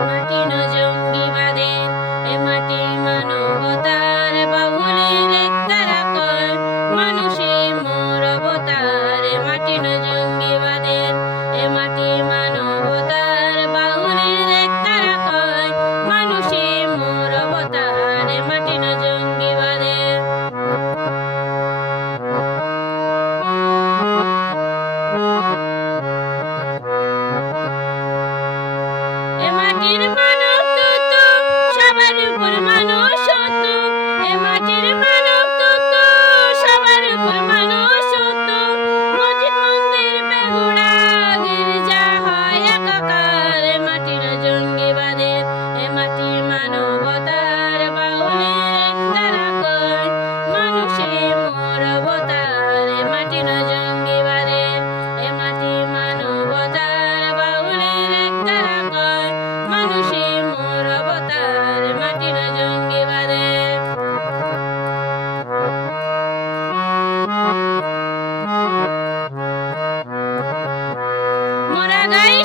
মাটি ন জঙ্গিবাদের এ মাটি মানবতার বাউলের একতারা কয় মানুষে মোর অবতার এ মাটি ন জঙ্গিবাদের এ মাটি মানবতার বাউলের একতারা কয় মানুষে মোর অবতার এ মাটি ন জঙ্গিবাদের এ মাটির মানব তত সবার উপর মানুষ হত এ মাটির মানব তত সবার উপর মানুষ হত মসজিদ মন্দির বেগুড়া গির্জা হয় একাকার এ মাটির জঙ্গিবাদের এ মাটি মানবতার বাউলের একতারা কয় মানুষে মোর অবতার এ মাটির জঙ্গিবাদের এ মাটি মানবতার বাউলের একতারা কয় মানুষে মোর অবতার মাটির জঙ্গিবাদের মোরা গাই